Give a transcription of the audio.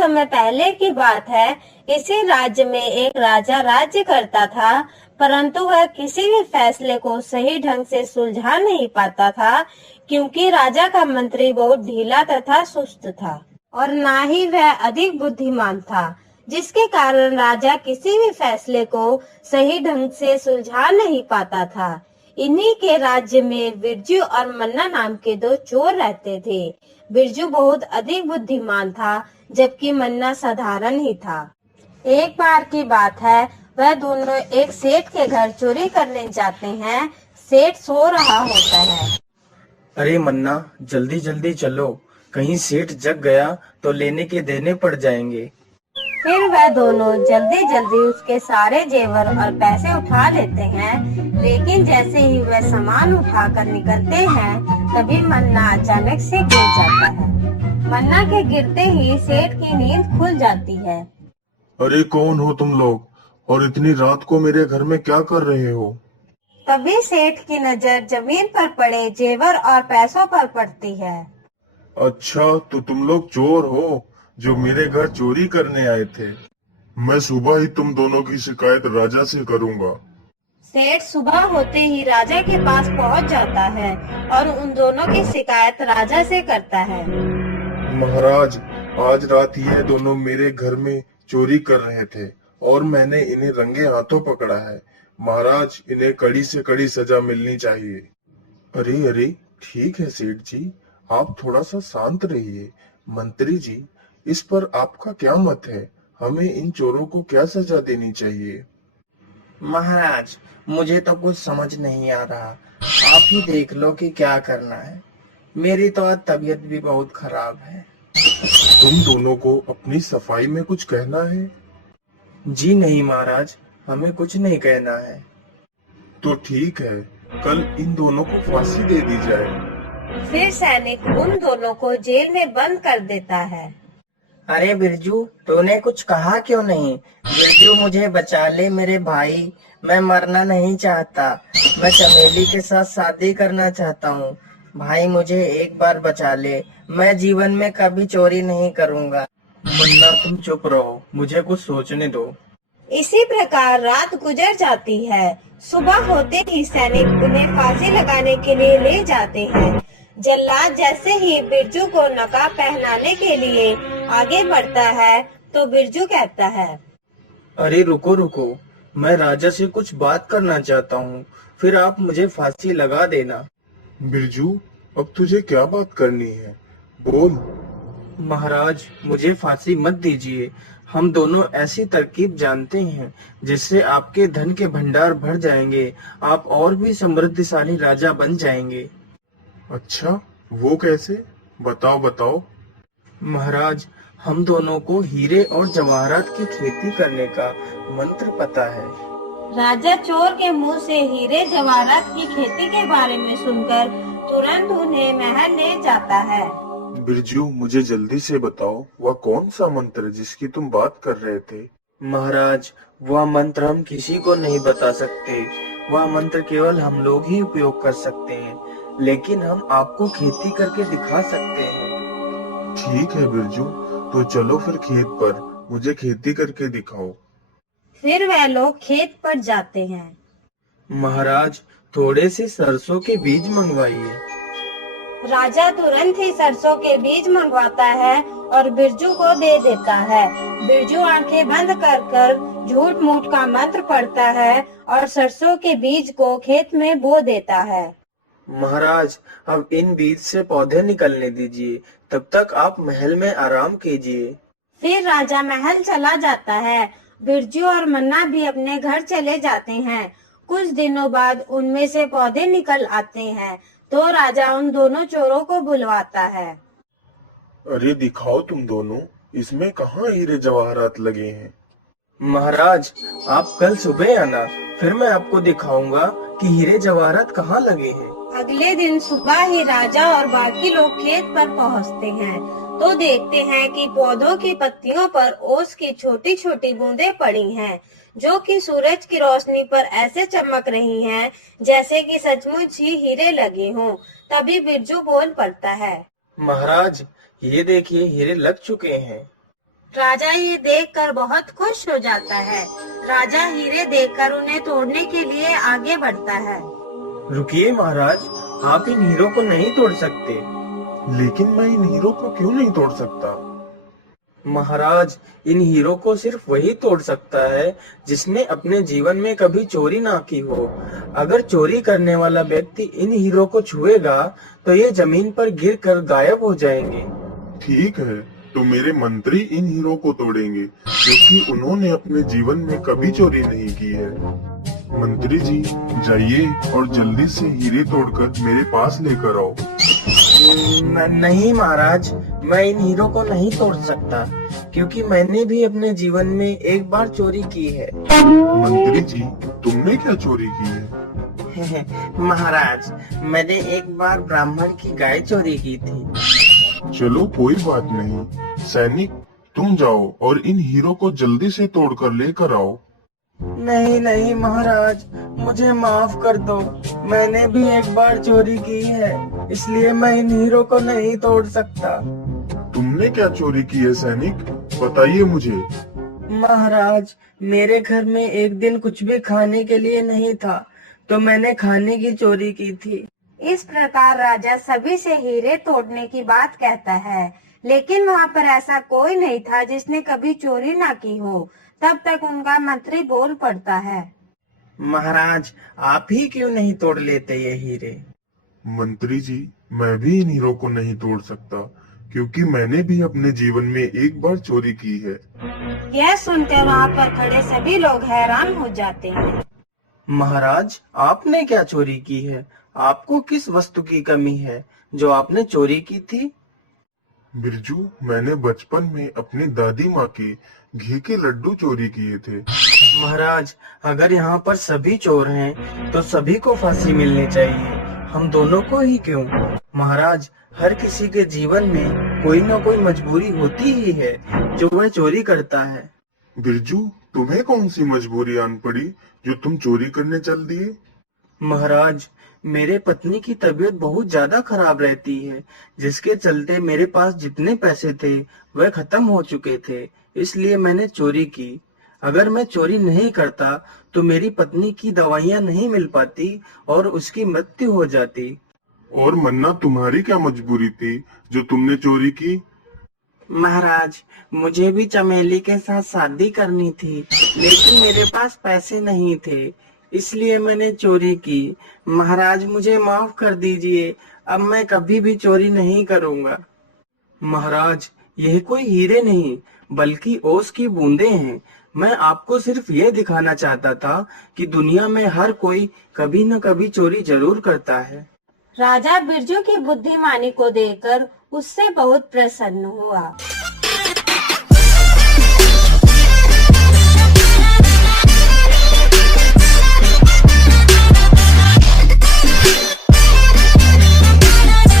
समय पहले की बात है। इसी राज्य में एक राजा राज्य करता था, परंतु वह किसी भी फैसले को सही ढंग से सुलझा नहीं पाता था, क्योंकि राजा का मंत्री बहुत ढीला तथा सुस्त था और ना ही वह अधिक बुद्धिमान था, जिसके कारण राजा किसी भी फैसले को सही ढंग से सुलझा नहीं पाता था। इन्हीं के राज्य में बिरजू और मन्ना नाम के दो चोर रहते थे। बिरजू बहुत अधिक बुद्धिमान था, जबकि मन्ना साधारण ही था। एक बार की बात है, वह दोनों एक सेठ के घर चोरी करने जाते हैं। सेठ सो रहा होता है। अरे मन्ना, जल्दी जल्दी चलो, कहीं सेठ जग गया तो लेने के देने पड़ जाएंगे। फिर वह दोनों जल्दी जल्दी उसके सारे जेवर और पैसे उठा लेते हैं, लेकिन जैसे ही वह सामान उठाकर निकलते हैं, तभी मन्ना अचानक से गिर जाता है। मन्ना के गिरते ही सेठ की नींद खुल जाती है। अरे कौन हो तुम लोग, और इतनी रात को मेरे घर में क्या कर रहे हो? तभी सेठ की नजर जमीन पर पड़े जेवर और पैसों पर पड़ती है। अच्छा, तो तुम लोग चोर हो जो मेरे घर चोरी करने आए थे। मैं सुबह ही तुम दोनों की शिकायत राजा से करूंगा। सेठ सुबह होते ही राजा के पास पहुंच जाता है और उन दोनों की शिकायत राजा से करता है। महाराज, आज रात ये दोनों मेरे घर में चोरी कर रहे थे और मैंने इन्हें रंगे हाथों पकड़ा है। महाराज, इन्हें कड़ी से कड़ी सजा मिलनी चाहिए। अरे अरे, ठीक है सेठ जी, आप थोड़ा सा शांत रहिए। मंत्री जी, इस पर आपका क्या मत है? हमें इन चोरों को क्या सजा देनी चाहिए? महाराज, मुझे तो कुछ समझ नहीं आ रहा, आप ही देख लो कि क्या करना है। मेरी तो आज तबीयत भी बहुत खराब है। तुम दोनों को अपनी सफाई में कुछ कहना है? जी नहीं महाराज, हमें कुछ नहीं कहना है। तो ठीक है, कल इन दोनों को फांसी दे दी जाए। फिर सैनिक उन दोनों को जेल में बंद कर देता है। अरे बिरजू, तूने कुछ कहा क्यों नहीं? बिरजू, मुझे बचा ले मेरे भाई, मैं मरना नहीं चाहता। मैं चमेली के साथ शादी करना चाहता हूँ। भाई, मुझे एक बार बचा ले, मैं जीवन में कभी चोरी नहीं करूँगा। मन्ना, तुम चुप रहो, मुझे कुछ सोचने दो। इसी प्रकार रात गुजर जाती है। सुबह होते ही सैनिक उन्हें फांसी लगाने के लिए ले जाते हैं। जल्लाद जैसे ही बिरजू को नकाब पहनाने के लिए आगे बढ़ता है, तो बिरजू कहता है, अरे रुको रुको, मैं राजा से कुछ बात करना चाहता हूँ, फिर आप मुझे फांसी लगा देना। बिरजू, अब तुझे क्या बात करनी है? बोल। महाराज, मुझे फांसी मत दीजिए। हम दोनों ऐसी तरकीब जानते हैं जिससे आपके धन के भंडार भर जाएंगे, आप और भी समृद्धशाली राजा बन जाएंगे। अच्छा, वो कैसे? बताओ बताओ। महाराज, हम दोनों को हीरे और जवाहरात की खेती करने का मंत्र पता है। राजा चोर के मुंह से हीरे जवाहरात की खेती के बारे में सुनकर तुरंत उन्हें महल ले जाता है। बिरजू, मुझे जल्दी से बताओ, वह कौन सा मंत्र है जिसकी तुम बात कर रहे थे? महाराज, वह मंत्र हम किसी को नहीं बता सकते। वह मंत्र केवल हम लोग ही उपयोग कर सकते हैं, लेकिन हम आपको खेती करके दिखा सकते हैं। ठीक है बिरजू, तो चलो फिर खेत पर, मुझे खेती करके दिखाओ। फिर वह लोग खेत पर जाते हैं। महाराज, थोड़े से सरसों के बीज मंगवाइए। राजा तुरंत ही सरसों के बीज मंगवाता है और बिरजू को दे देता है। बिरजू आंखें बंद कर झूठ मूठ का मंत्र पढ़ता है और सरसों के बीज को खेत में बो देता है। महाराज, अब इन बीज से पौधे निकलने दीजिए, तब तक आप महल में आराम कीजिए। फिर राजा महल चला जाता है। बिरजू और मन्ना भी अपने घर चले जाते हैं। कुछ दिनों बाद उनमें से पौधे निकल आते हैं, तो राजा उन दोनों चोरों को बुलवाता है। अरे दिखाओ तुम दोनों, इसमें कहाँ हीरे जवाहरात लगे हैं? महाराज, आप कल सुबह आना, फिर मैं आपको दिखाऊंगा कि हीरे जवाहरात कहाँ लगे हैं। अगले दिन सुबह ही राजा और बाकी लोग खेत पर पहुंचते हैं, तो देखते हैं कि पौधों की पत्तियों पर ओस की छोटी छोटी बूंदें पड़ी हैं, जो कि सूरज की रोशनी पर ऐसे चमक रही हैं जैसे कि सचमुच ही हीरे लगे हों। तभी बिरजू बोल पड़ता है, महाराज, ये देखिए, हीरे लग चुके हैं। राजा ये देखकर बहुत खुश हो जाता है। राजा हीरे देखकर उन्हें तोड़ने के लिए आगे बढ़ता है। रुकिए महाराज, आप इन हीरो को नहीं तोड़ सकते। लेकिन मैं इन हीरो को क्यों नहीं तोड़ सकता? महाराज, इन हीरो को सिर्फ वही तोड़ सकता है जिसने अपने जीवन में कभी चोरी ना की हो। अगर चोरी करने वाला व्यक्ति इन हीरो को छुएगा तो ये जमीन पर गिरकर गायब हो जाएंगे। ठीक है, तो मेरे मंत्री इन हीरो को तोड़ेंगे क्योंकि उन्होंने अपने जीवन में कभी चोरी नहीं की है। मंत्री जी, जाइए और जल्दी से हीरे तोड़कर मेरे पास लेकर आओ। नहीं महाराज, मैं इन हीरो को नहीं तोड़ सकता क्योंकि मैंने भी अपने जीवन में एक बार चोरी की है। मंत्री जी, तुमने क्या चोरी की है? महाराज, मैंने एक बार ब्राह्मण की गाय चोरी की थी। चलो कोई बात नहीं, सैनिक तुम जाओ और इन हीरो को जल्दी से तोड़कर लेकर आओ। नहीं नहीं महाराज, मुझे माफ कर दो। मैंने भी एक बार चोरी की है, इसलिए मैं इन हीरो को नहीं तोड़ सकता। तुमने क्या चोरी की है सैनिक, बताइए मुझे। महाराज, मेरे घर में एक दिन कुछ भी खाने के लिए नहीं था, तो मैंने खाने की चोरी की थी। इस प्रकार राजा सभी से हीरे तोड़ने की बात कहता है, लेकिन वहाँ पर ऐसा कोई नहीं था जिसने कभी चोरी ना की हो। तब तक उनका मंत्री बोल पड़ता है, महाराज, आप ही क्यों नहीं तोड़ लेते ये हीरे? मंत्री जी, मैं भी इन हीरो को नहीं तोड़ सकता क्योंकि मैंने भी अपने जीवन में एक बार चोरी की है। यह सुनकर वहाँ पर खड़े सभी लोग हैरान हो जाते हैं। महाराज, आपने क्या चोरी की है? आपको किस वस्तु की कमी है जो आपने चोरी की थी? बिरजू, मैंने बचपन में अपनी दादी माँ के घी के लड्डू चोरी किए थे। महाराज, अगर यहाँ पर सभी चोर हैं, तो सभी को फांसी मिलनी चाहिए, हम दोनों को ही क्यों? महाराज, हर किसी के जीवन में कोई न कोई मजबूरी होती ही है जो वह चोरी करता है। बिरजू, तुम्हें कौन सी मजबूरी आन पड़ी जो तुम चोरी करने चल दिए? महाराज, मेरे पत्नी की तबीयत बहुत ज्यादा खराब रहती है, जिसके चलते मेरे पास जितने पैसे थे वह खत्म हो चुके थे, इसलिए मैंने चोरी की। अगर मैं चोरी नहीं करता तो मेरी पत्नी की दवाइयाँ नहीं मिल पाती और उसकी मृत्यु हो जाती। और मन्ना, तुम्हारी क्या मजबूरी थी जो तुमने चोरी की? महाराज, मुझे भी चमेली के साथ शादी करनी थी, लेकिन मेरे पास पैसे नहीं थे, इसलिए मैंने चोरी की। महाराज, मुझे माफ कर दीजिए, अब मैं कभी भी चोरी नहीं करूँगा। महाराज, यह कोई हीरे नहीं बल्कि ओस की बूंदें हैं। मैं आपको सिर्फ ये दिखाना चाहता था कि दुनिया में हर कोई कभी न कभी चोरी जरूर करता है। राजा बिरजू की बुद्धिमानी को देखकर उससे बहुत प्रसन्न हुआ।